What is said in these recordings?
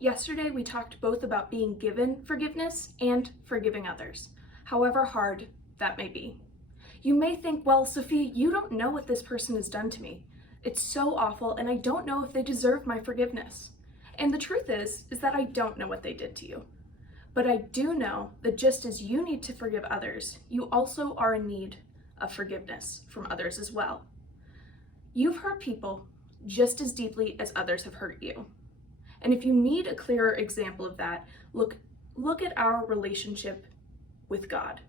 Yesterday, we talked both about being given forgiveness and forgiving others, however hard that may be. You may think, well, Sophia, you don't know what this person has done to me. It's so awful, and I don't know if they deserve my forgiveness. And the truth is that I don't know what they did to you. But I do know that just as you need to forgive others, you also are in need of forgiveness from others as well. You've hurt people just as deeply as others have hurt you. And if you need a clearer example of that, look at our relationship with God.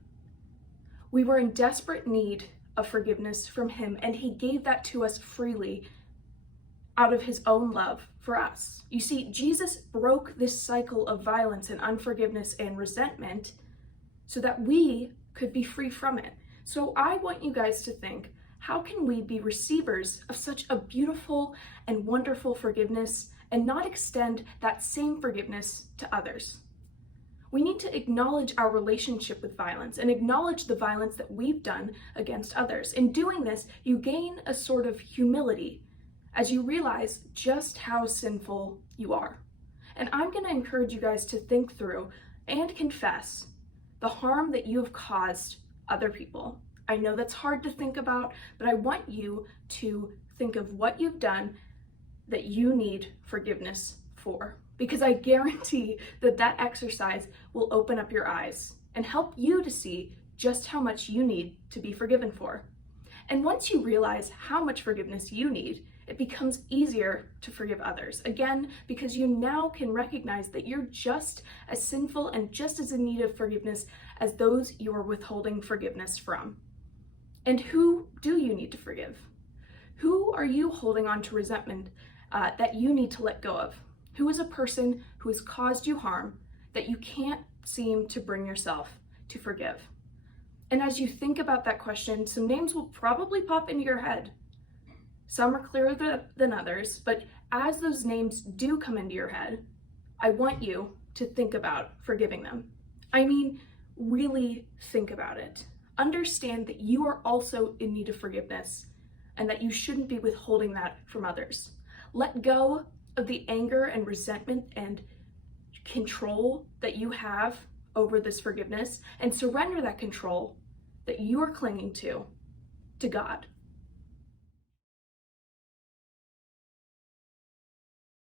We were in desperate need of forgiveness from Him, and He gave that to us freely out of His own love for us. You see, Jesus broke this cycle of violence and unforgiveness and resentment so that we could be free from it. So I want you guys to think, how can we be receivers of such a beautiful and wonderful forgiveness and not extend that same forgiveness to others? We need to acknowledge our relationship with violence and acknowledge the violence that we've done against others. In doing this, you gain a sort of humility as you realize just how sinful you are. And I'm going to encourage you guys to think through and confess the harm that you have caused other people. I know that's hard to think about, but I want you to think of what you've done that you need forgiveness for, because I guarantee that that exercise will open up your eyes and help you to see just how much you need to be forgiven for. And once you realize how much forgiveness you need, it becomes easier to forgive others. Again, because you now can recognize that you're just as sinful and just as in need of forgiveness as those you are withholding forgiveness from. And who do you need to forgive? Who are you holding on to resentment that you need to let go of? Who is a person who has caused you harm that you can't seem to bring yourself to forgive? And as you think about that question, some names will probably pop into your head. Some are clearer than others, but as those names do come into your head, I want you to think about forgiving them. I mean, really think about it. Understand that you are also in need of forgiveness and that you shouldn't be withholding that from others. Let go of the anger and resentment and control that you have over this forgiveness and surrender that control that you are clinging to God.